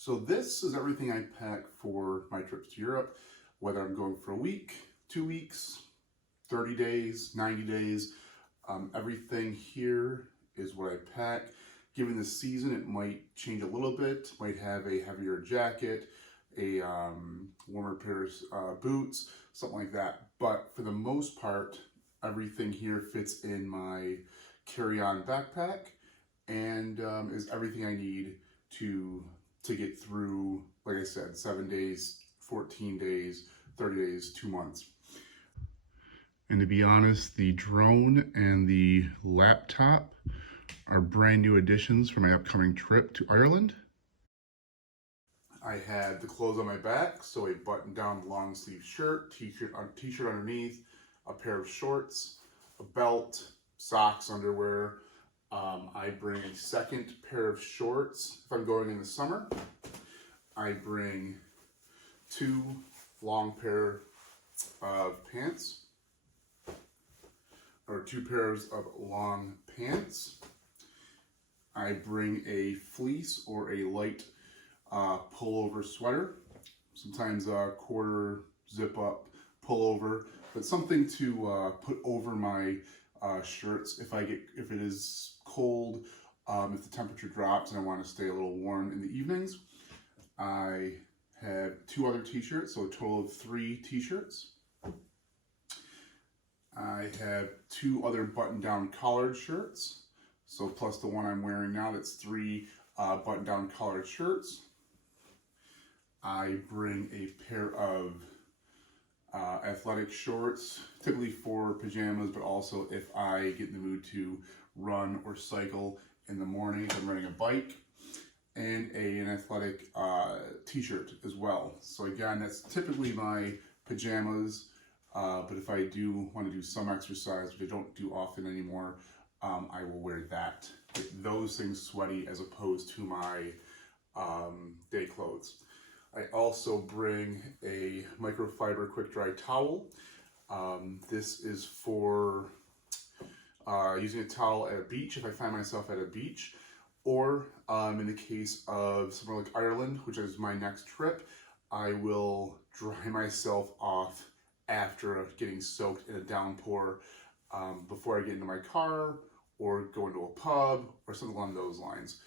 So this is everything I pack for my trips to Europe, whether I'm going for a week, 2 weeks, 30 days, 90 days. Everything here is what I pack. Given the season, it might change a little bit, might have a heavier jacket, a warmer pair of boots, something like that. But for the most part, everything here fits in my carry-on backpack and is everything I need to get through, like I said, 7 days, 14 days, 30 days, 2 months. And to be honest, the drone and the laptop are brand new additions for my upcoming trip to Ireland. I had the clothes on my back, so a button-down long sleeve shirt, t-shirt underneath, a pair of shorts, a belt, socks, underwear. I bring a second pair of shorts if I'm going in the summer. I bring 2 long pair of pants, or 2 pairs of long pants. I bring a fleece or a light pullover sweater, sometimes a quarter zip up pullover, but something to put over my shirts if it is cold, if the temperature drops and I want to stay a little warm in the evenings. I have 2 other t-shirts, so a total of 3 t-shirts. I have 2 other button-down collared shirts, so plus the one I'm wearing now, that's 3 button-down collared shirts. I bring a pair of athletic shorts, typically for pajamas, but also if I get in the mood to run or cycle in the morning if I'm riding a bike, and an athletic t-shirt as well. So again, that's typically my pajamas, but if I do want to do some exercise, which I don't do often anymore, I will wear that. Get those things sweaty as opposed to my day clothes. I also bring a microfiber quick dry towel. This is for using a towel at a beach if I find myself at a beach, or in the case of somewhere like Ireland, which is my next trip, I will dry myself off after getting soaked in a downpour before I get into my car or go into a pub or something along those lines.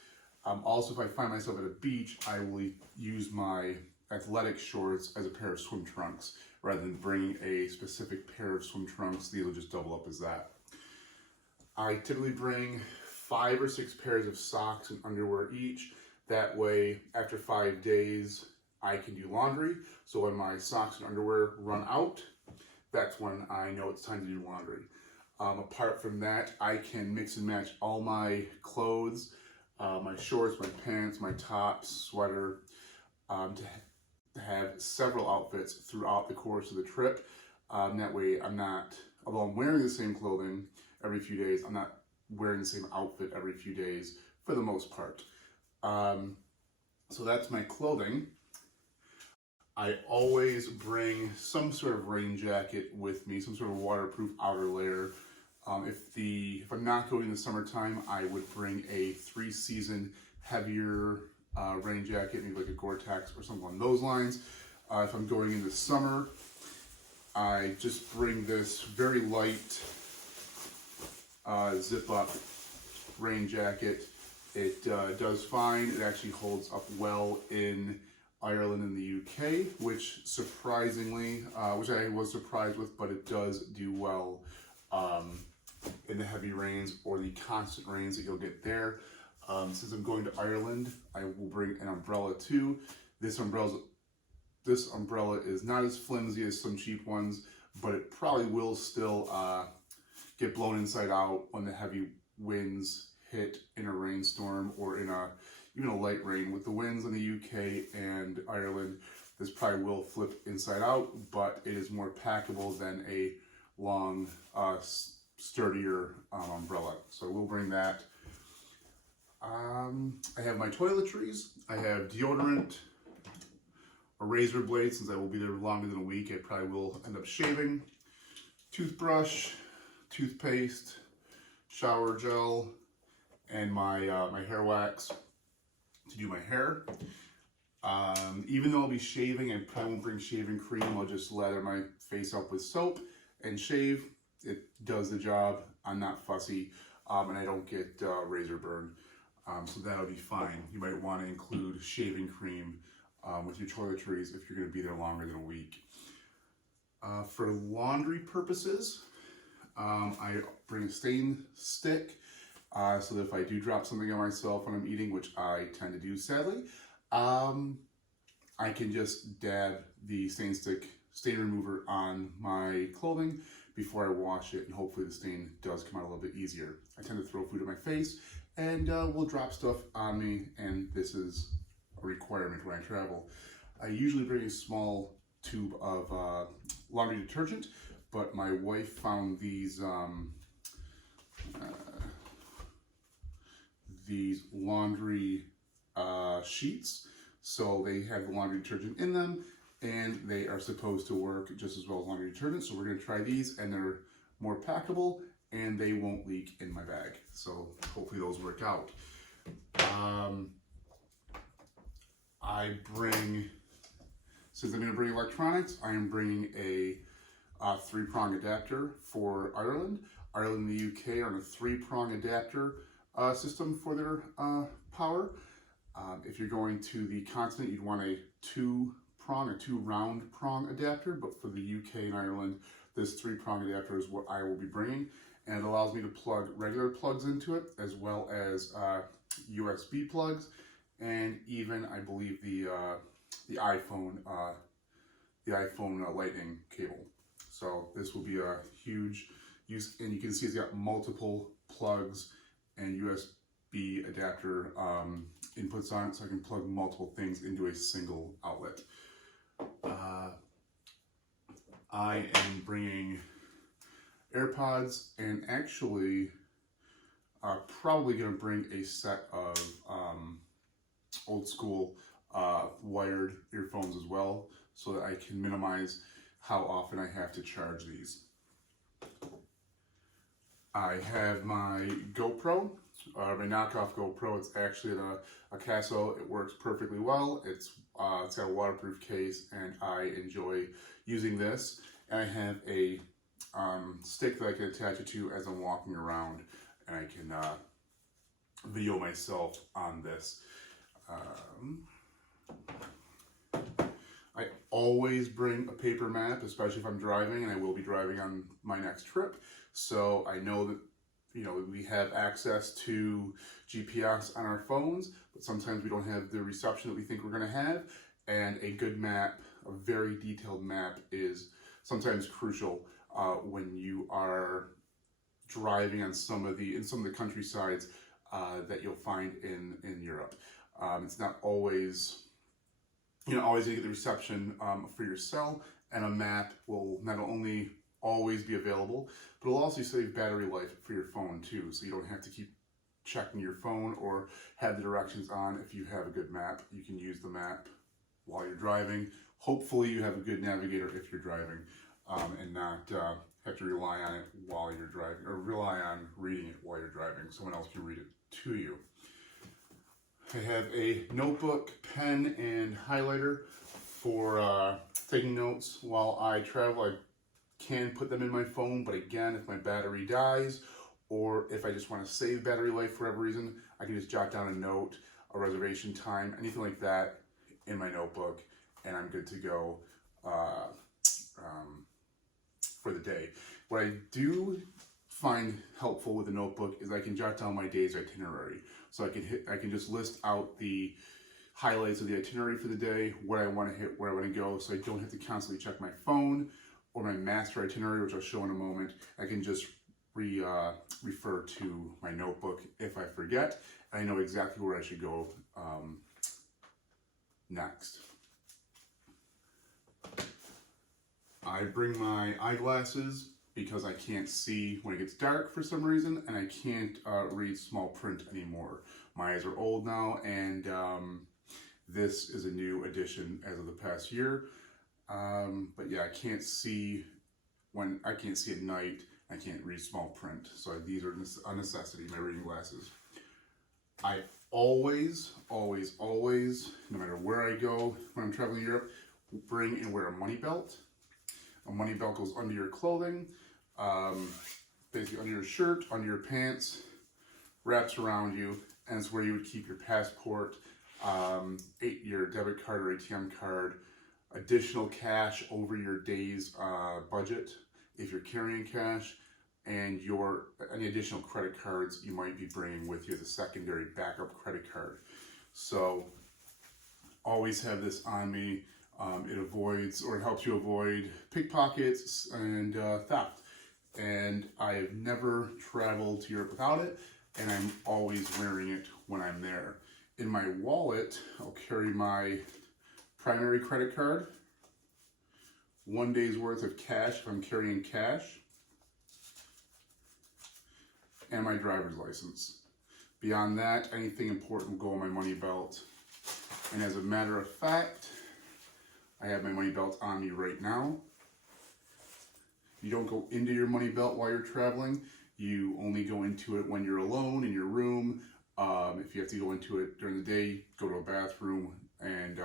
Also, if I find myself at a beach, I will use my athletic shorts as a pair of swim trunks rather than bringing a specific pair of swim trunks. These will just double up as that. I typically bring 5 or 6 pairs of socks and underwear each. That way, after 5 days, I can do laundry. So when my socks and underwear run out, that's when I know it's time to do laundry. Apart from that, I can mix and match all my clothes, my shorts, my pants, my tops, sweater, to have several outfits throughout the course of the trip. That way although I'm wearing the same clothing every few days, I'm not wearing the same outfit every few days for the most part. So that's my clothing. I always bring some sort of rain jacket with me, some sort of waterproof outer layer. If I'm not going in the summertime, I would bring a 3-season heavier rain jacket, maybe like a Gore-Tex or something along those lines. If I'm going in the summer, I just bring this very light zip-up rain jacket. It does fine. It actually holds up well in Ireland and the UK, which surprisingly, which I was surprised with, but it does do well in the heavy rains or the constant rains that you'll get there. Since I'm going to Ireland, I will bring an umbrella too. This umbrella is not as flimsy as some cheap ones, but it probably will still get blown inside out when the heavy winds hit in a rainstorm or in even a light rain. With the winds in the UK and Ireland, this probably will flip inside out, but it is more packable than a long, sturdier umbrella. So we'll bring that. I have my toiletries. I have deodorant, a razor blade, since I will be there longer than a week. I probably will end up shaving, toothbrush, toothpaste, shower gel, and my hair wax to do my hair. Even though I'll be shaving, I probably won't bring shaving cream. I'll just lather my face up with soap and shave. It does the job. I'm not fussy, and I don't get razor burn, so that'll be fine. You might want to include shaving cream with your toiletries if you're going to be there longer than a week. For laundry purposes, I bring a stain stick, so that if I do drop something on myself when I'm eating, which I tend to do sadly, I can just dab the stain remover on my clothing before I wash it, and hopefully the stain does come out a little bit easier. I tend to throw food at my face and will drop stuff on me, and this is a requirement when I travel. I usually bring a small tube of laundry detergent, but my wife found these laundry sheets. So they have the laundry detergent in them, and they are supposed to work just as well as laundry detergent. So we're going to try these, and they're more packable, and they won't leak in my bag. So hopefully those work out. Since I'm going to bring electronics, I am bringing a 3-prong adapter for Ireland. Ireland and the UK are on a 3-prong adapter system for their power. If you're going to the continent, you'd want a 2-round prong adapter, but for the UK and Ireland, this 3-prong adapter is what I will be bringing, and it allows me to plug regular plugs into it, as well as USB plugs, and even, I believe, the iPhone lightning cable. So this will be a huge use, and you can see it's got multiple plugs and USB adapter inputs on it, so I can plug multiple things into a single outlet. I am bringing AirPods, and actually probably going to bring a set of old school wired earphones as well, so that I can minimize how often I have to charge these. I have my GoPro, my knockoff GoPro. It's actually a Casio. It works perfectly well. It's got a waterproof case, and I enjoy using this. And I have a stick that I can attach it to as I'm walking around, and I can video myself on this. I always bring a paper map, especially if I'm driving, and I will be driving on my next trip. So I know that, you know, we have access to GPS on our phones, but sometimes we don't have the reception that we think we're going to have. And a good map, a very detailed map, is sometimes crucial when you are driving on some of the countrysides that you'll find in Europe. It's not always, always get the reception for your cell, and a map will not only always be available, but it'll also save battery life for your phone too, so you don't have to keep checking your phone or have the directions on. If you have a good map, you can use the map while you're driving. Hopefully you have a good navigator if you're driving, and not have to rely on it while you're driving, or rely on reading it while you're driving. Someone else can read it to you. I have a notebook, pen, and highlighter for taking notes while I travel. I can put them in my phone, but again, if my battery dies, or if I just want to save battery life for whatever reason, I can just jot down a note, a reservation time, anything like that in my notebook, and I'm good to go for the day. What I do find helpful with a notebook is I can jot down my day's itinerary. So I can just list out the highlights of the itinerary for the day, what I want to hit, where I want to go, so I don't have to constantly check my phone or my master itinerary, which I'll show in a moment. I can just refer to my notebook if I forget, and I know exactly where I should go next. I bring my eyeglasses because I can't see when it gets dark for some reason, and I can't read small print anymore. My eyes are old now, and this is a new addition as of the past year. But yeah, I can't see at night. I can't read small print, so these are a necessity, my reading glasses. I always, always, always, no matter where I go when I'm traveling to Europe, bring and wear a money belt. A money belt goes under your clothing, basically under your shirt, under your pants, wraps around you, and it's where you would keep your passport, your debit card or ATM card, additional cash over your day's budget if you're carrying cash, and any additional credit cards you might be bringing with you as a secondary backup credit card. So always have this on me. It avoids, or it helps you avoid pickpockets and theft. And I have never traveled to Europe without it, and I'm always wearing it when I'm there. In my wallet, I'll carry my primary credit card, 1 day's worth of cash if I'm carrying cash, and my driver's license. Beyond that, anything important will go in my money belt. And as a matter of fact, I have my money belt on me right now. You don't go into your money belt while you're traveling. You only go into it when you're alone in your room. If you have to go into it during the day, go to a bathroom and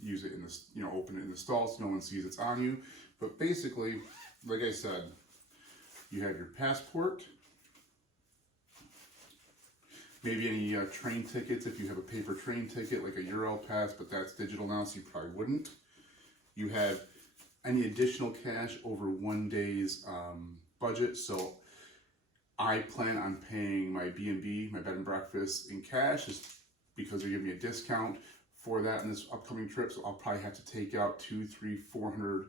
use it in the, open it in the stall so no one sees it's on you. But basically, like I said, you have your passport, maybe any train tickets if you have a paper train ticket like a Europass, but that's digital now, so you probably wouldn't. You have any additional cash over 1 day's budget. So I plan on paying my B&B, my bed and breakfast, in cash, just because they give me a discount for that in this upcoming trip. So I'll probably have to take out 200, 300, 400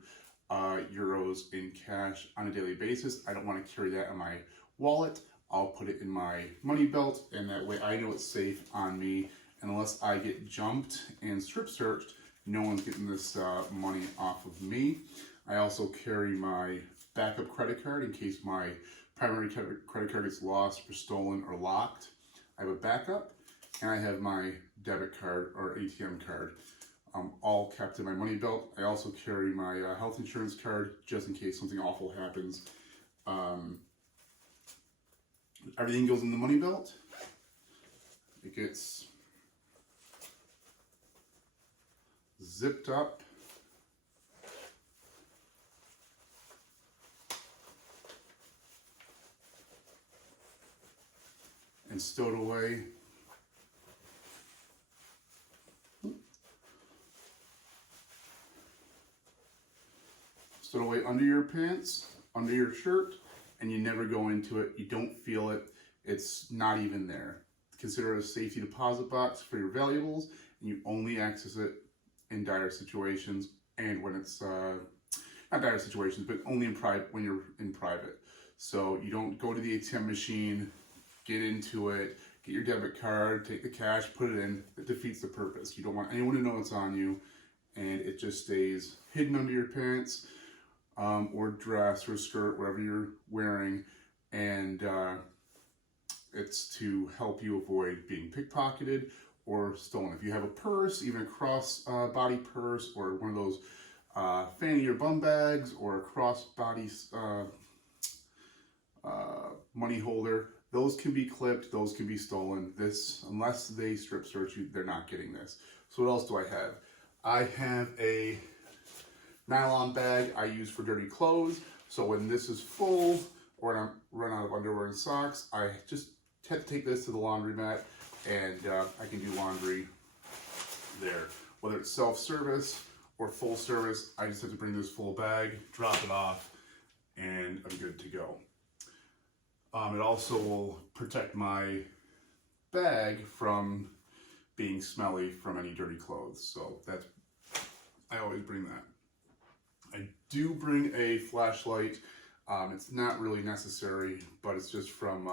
euros in cash on a daily basis. I don't want to carry that in my wallet. I'll put it in my money belt, and that way I know it's safe on me. And unless I get jumped and strip searched, no one's getting this money off of me. I also carry my backup credit card in case my primary credit card gets lost or stolen or locked. I have a backup, and I have my debit card or ATM card, all kept in my money belt. I also carry my health insurance card just in case something awful happens. Everything goes in the money belt. It gets zipped up. And stowed away. Stowed away under your pants, under your shirt, and you never go into it. You don't feel it. It's not even there. Consider it a safety deposit box for your valuables, and you only access it in dire situations and when it's not dire situations, but only in private, when you're in private. So you don't go to the ATM machine, get into it, get your debit card, take the cash, put it in. It defeats the purpose. You don't want anyone to know it's on you, and it just stays hidden under your pants or dress or skirt, whatever you're wearing, and it's to help you avoid being pickpocketed or stolen. If you have a purse, even a cross body purse or one of those fanny or bum bags or a cross body money holder, those can be clipped, those can be stolen. This, unless they strip search you, they're not getting this. So what else do I have? I have a nylon bag I use for dirty clothes. So when this is full or when I'm run out of underwear and socks, I just have to take this to the laundromat, and I can do laundry there. Whether it's self-service or full service, I just have to bring this full bag, drop it off, and I'm good to go. It also will protect my bag from being smelly from any dirty clothes. So that's, I always bring that. I do bring a flashlight. It's not really necessary, but it's just from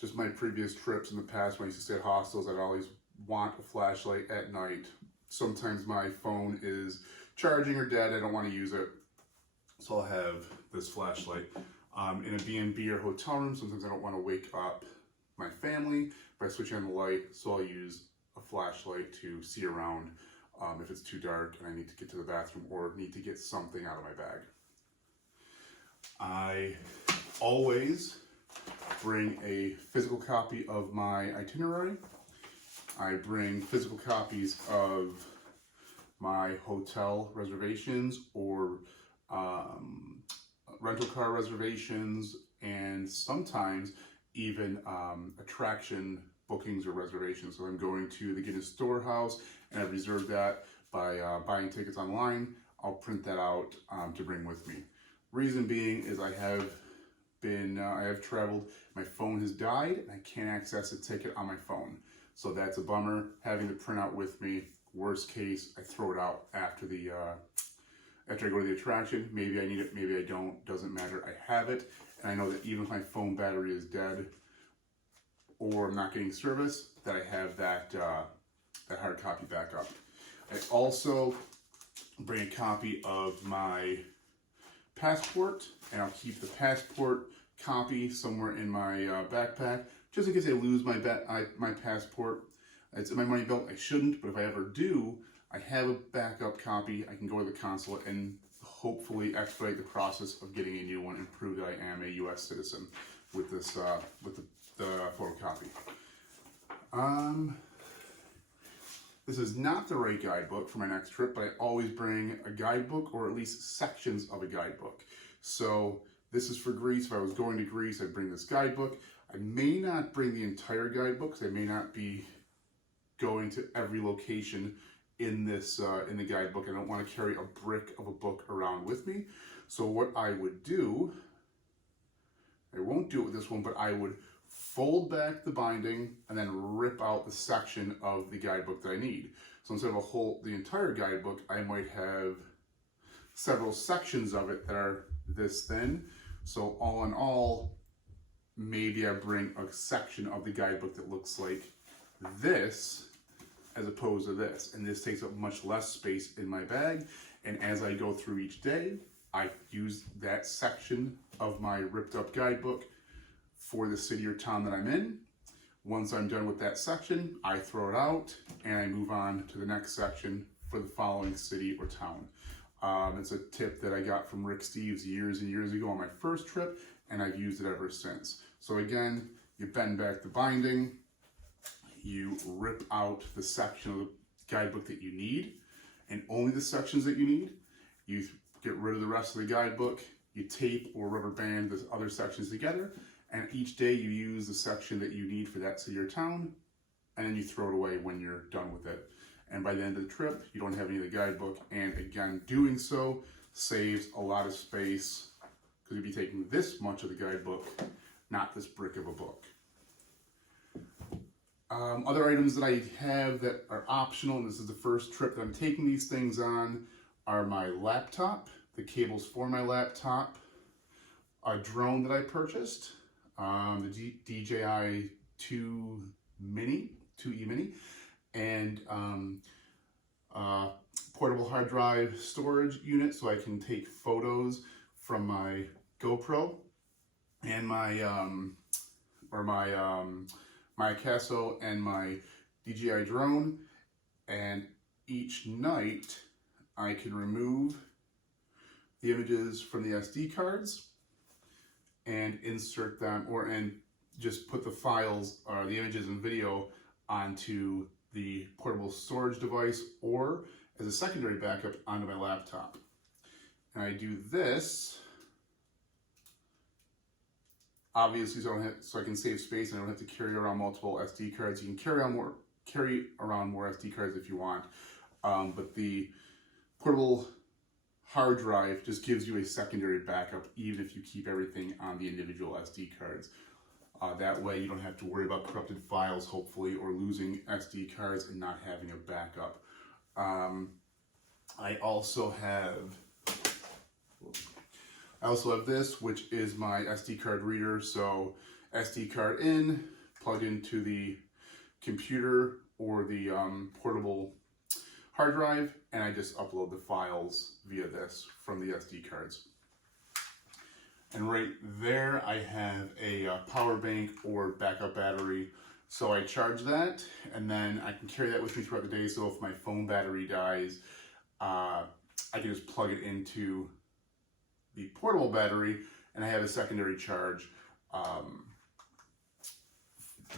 just my previous trips in the past when I used to stay at hostels. I'd always want a flashlight at night. Sometimes my phone is charging or dead. I don't want to use it, so I'll have this flashlight. In a B&B or hotel room, sometimes I don't want to wake up my family by switching on the light, so I'll use a flashlight to see around if it's too dark and I need to get to the bathroom or need to get something out of my bag. I always bring a physical copy of my itinerary. I bring physical copies of my hotel reservations or rental car reservations, and sometimes even attraction bookings or reservations. So I'm going to the Guinness Storehouse and I've reserved that by buying tickets online. I'll print that out to bring with me. Reason being is I have traveled, my phone has died, and I can't access a ticket on my phone. So that's a bummer, having the printout with me. Worst case, I throw it out after I go to the attraction. Maybe I need it, maybe I don't, doesn't matter, I have it. And I know that even if my phone battery is dead or I'm not getting service, that I have that hard copy backup. I also bring a copy of my passport, and I'll keep the passport copy somewhere in my backpack, just in case I lose my passport. It's in my money belt. I shouldn't, but if I ever do, I have a backup copy. I can go to the consulate and hopefully expedite the process of getting a new one and prove that I am a U.S. citizen with this with the photocopy. This is not the right guidebook for my next trip, but I always bring a guidebook or at least sections of a guidebook. So this is for Greece. If I was going to Greece, I'd bring this guidebook. I may not bring the entire guidebook because I may not be going to every location in this in the guidebook. I don't want to carry a brick of a book around with me. So what I would do, I won't do it with this one, but I would fold back the binding and then rip out the section of the guidebook that I need. So instead of the entire guidebook, I might have several sections of it that are this thin. So all in all, maybe I bring a section of the guidebook that looks like this as opposed to this. And this takes up much less space in my bag. And as I go through each day, I use that section of my ripped up guidebook for the city or town that I'm in. Once I'm done with that section, I throw it out and I move on to the next section for the following city or town. It's a tip that I got from Rick Steves years and years ago on my first trip, and I've used it ever since. So again, you bend back the binding, you rip out the section of the guidebook that you need, and only the sections that you need. You get rid of the rest of the guidebook, you tape or rubber band the other sections together, and each day you use the section that you need for that city or town, and then you throw it away when you're done with it. And by the end of the trip, you don't have any of the guidebook. And again, doing so saves a lot of space because you'll be taking this much of the guidebook, not this brick of a book. Other items that I have that are optional, and this is the first trip that I'm taking these things on, are my laptop, the cables for my laptop, a drone that I purchased, the DJI 2E Mini, and portable hard drive storage unit so I can take photos from my GoPro and my Casso and my DJI drone. And each night I can remove the images from the SD cards and insert them, and just put the files, the images and video, onto the portable storage device or as a secondary backup onto my laptop. And I do this obviously so I can save space and I don't have to carry around multiple SD cards. You can carry around more SD cards if you want, but the portable hard drive just gives you a secondary backup even if you keep everything on the individual SD cards. That way you don't have to worry about corrupted files, hopefully, or losing SD cards and not having a backup. I also have this, which is my SD card reader. So SD card in, plugged into the computer or the portable hard drive, and I just upload the files via this from the SD cards. And right there I have a power bank or backup battery. So I charge that and then I can carry that with me throughout the day. So if my phone battery dies, I can just plug it into the portable battery and I have a secondary charge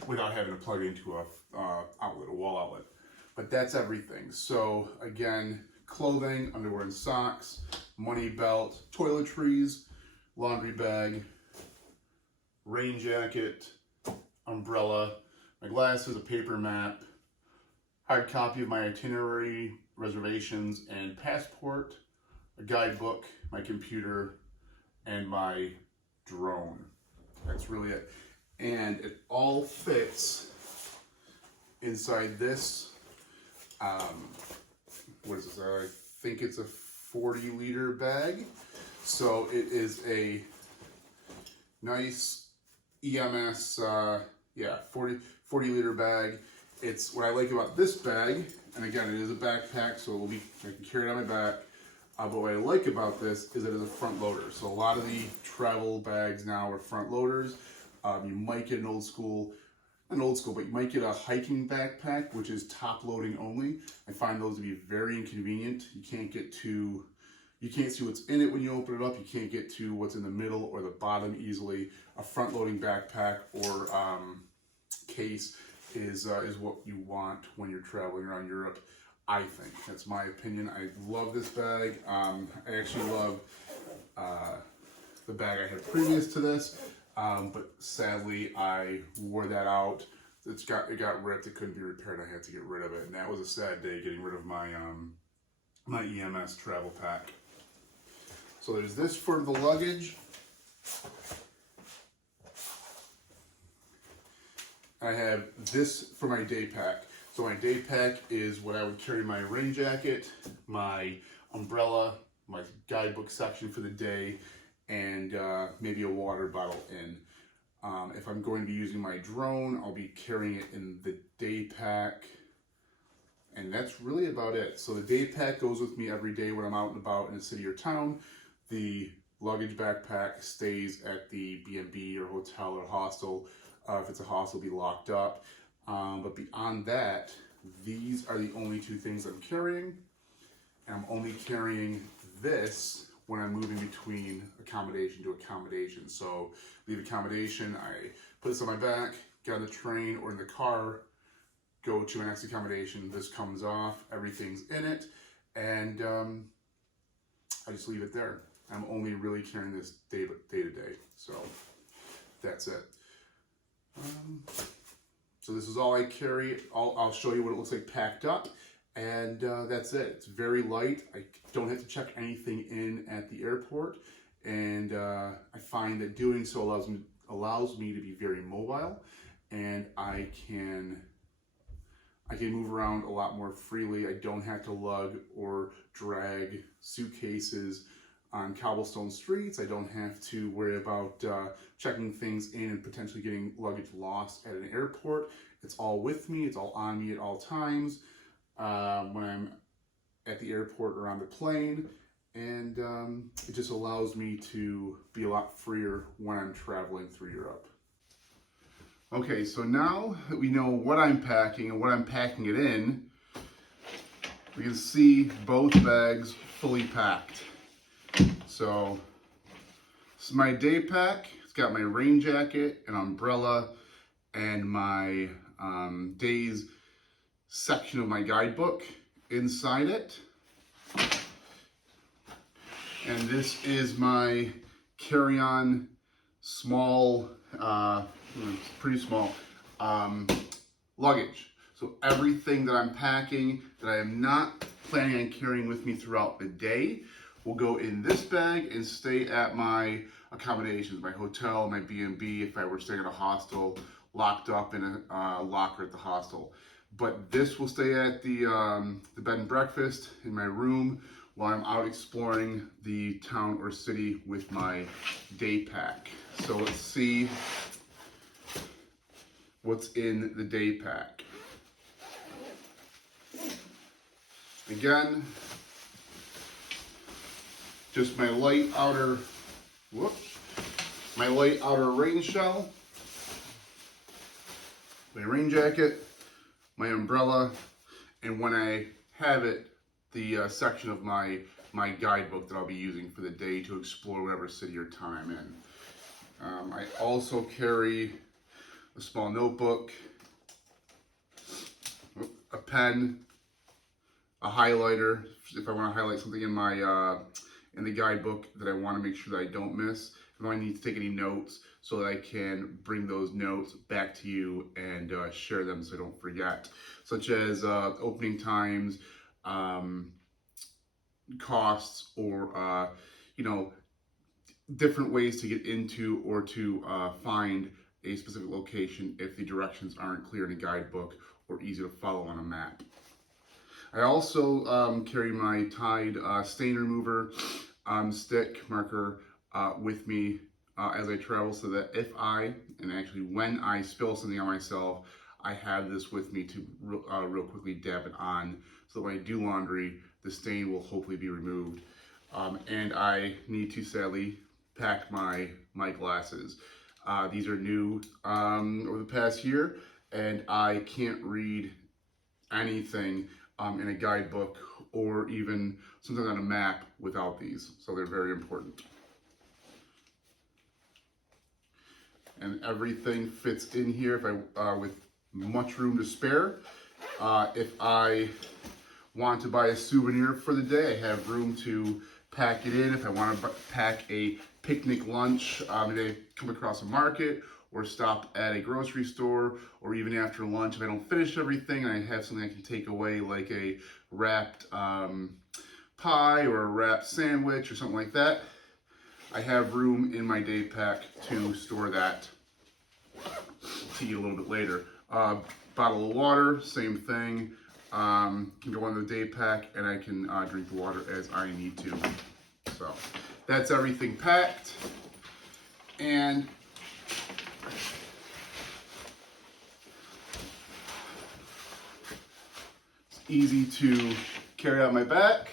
without having to plug into a outlet, a wall outlet. But that's everything. So again, clothing, underwear and socks, money belt, toiletries, laundry bag, rain jacket, umbrella, my glasses, a paper map, hard copy of my itinerary, reservations, and passport, a guidebook, my computer, and my drone. That's really it. And it all fits inside this, what is this? I think it's a 40-liter bag. So it is a nice EMS, 40-liter bag. It's what I like about this bag, and again, it is a backpack, so I can carry it on my back. But what I like about this is it is a front loader. So a lot of the travel bags now are front loaders. You might get not old school, but you might get a hiking backpack, which is top loading only. I find those to be very inconvenient. You can't see what's in it when you open it up. You can't get to what's in the middle or the bottom easily. A front loading backpack or case is what you want when you're traveling around Europe. I think that's my opinion. I love this bag. I actually love the bag I had previous to this. But sadly, I wore that out. It got ripped. It couldn't be repaired. I had to get rid of it, and that was a sad day getting rid of my my EMS travel pack. So there's this for the luggage. I have this for my day pack. So my day pack is what I would carry: my rain jacket, my umbrella, my guidebook section for the day, and maybe a water bottle in. If I'm going to be using my drone, I'll be carrying it in the day pack, and that's really about it. So the day pack goes with me every day when I'm out and about in a city or town. The luggage backpack stays at the B&B or hotel or hostel. If it's a hostel, it'll be locked up. But beyond that, these are the only two things I'm carrying, and I'm only carrying this when I'm moving between accommodation to accommodation. So leave accommodation, I put this on my back, get on the train or in the car, go to my next accommodation, this comes off, everything's in it, and I just leave it there. I'm only really carrying this day to day, so that's it. So this is all I carry. I'll show you what it looks like packed up. And that's it. It's very light. I don't have to check anything in at the airport, and I find that doing so allows me to be very mobile, and I can move around a lot more freely. I don't have to lug or drag suitcases on cobblestone streets. I don't have to worry about checking things in and potentially getting luggage lost at an airport. It's all with me. It's all on me at all times. When I'm at the airport or on the plane, and it just allows me to be a lot freer when I'm traveling through Europe. Okay, so now that we know what I'm packing and what I'm packing it in, we can see both bags fully packed. So this is my day pack. It's got my rain jacket, an umbrella, and my day's section of my guidebook inside it. And this is my carry-on small, it's pretty small, luggage. So everything that I'm packing that I am not planning on carrying with me throughout the day will go in this bag and stay at my accommodations, my hotel, my B&B, if I were staying at a hostel, locked up in a locker at the hostel. But this will stay at the bed and breakfast in my room while I'm out exploring the town or city with my day pack. So let's see what's in the day pack. Again, just my light outer rain shell, my rain jacket, my umbrella, and when I have it, the section of my guidebook that I'll be using for the day to explore whatever city or town I'm in. I also carry a small notebook, a pen, a highlighter if I want to highlight something in my in the guidebook that I want to make sure that I don't miss. If I need to take any notes so that I can bring those notes back to you and share them so I don't forget, such as opening times, costs, or you know, different ways to get into or to find a specific location if the directions aren't clear in a guidebook or easy to follow on a map. I also carry my Tide stain remover stick marker with me as I travel, so that if and actually when I spill something on myself, I have this with me to real quickly dab it on, so that when I do laundry, the stain will hopefully be removed. And I need to sadly pack my glasses. These are new over the past year, and I can't read anything in a guidebook or even something on a map without these, so they're very important. And everything fits in here if with much room to spare. If I want to buy a souvenir for the day, I have room to pack it in. If I want to pack a picnic lunch, maybe I come across a market or stop at a grocery store, or even after lunch, if I don't finish everything and I have something I can take away, like a wrapped pie or a wrapped sandwich or something like that, I have room in my day pack to store that to eat a little bit later. Bottle of water, same thing. Can go on the day pack, and I can drink the water as I need to. So that's everything packed. And it's easy to carry out my back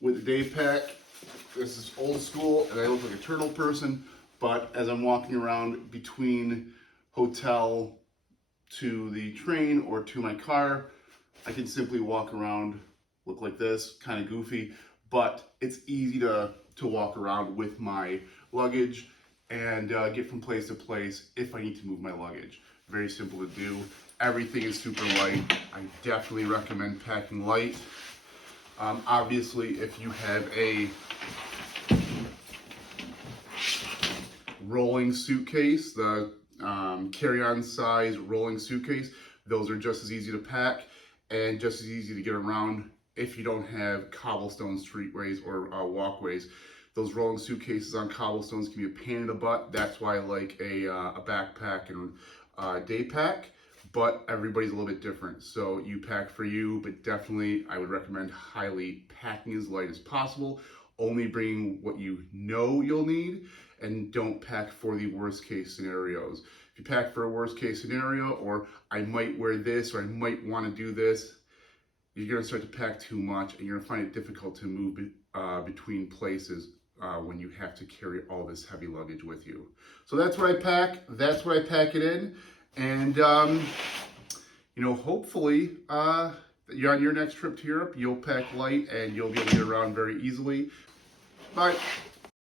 with the day pack. This is old school, and I look like a turtle person, but as I'm walking around between hotel to the train or to my car, I can simply walk around, look like this, kind of goofy, but it's easy to walk around with my luggage and get from place to place if I need to move my luggage. Very simple to do. Everything is super light. I definitely recommend packing light. Obviously, if you have a rolling suitcase, the carry-on size rolling suitcase, those are just as easy to pack and just as easy to get around if you don't have cobblestone streetways or walkways. Those rolling suitcases on cobblestones can be a pain in the butt. That's why I like a backpack and day pack, but everybody's a little bit different. So you pack for you, but definitely I would recommend highly packing as light as possible, only bringing what you know you'll need, and don't pack for the worst case scenarios. If you pack for a worst case scenario, or I might wear this, or I might want to do this, you're going to start to pack too much, and you're going to find it difficult to move between places when you have to carry all this heavy luggage with you. So that's what I pack. That's what I pack it in. And, you know, hopefully, you're on your next trip to Europe, you'll pack light and you'll be able to get around very easily. Bye.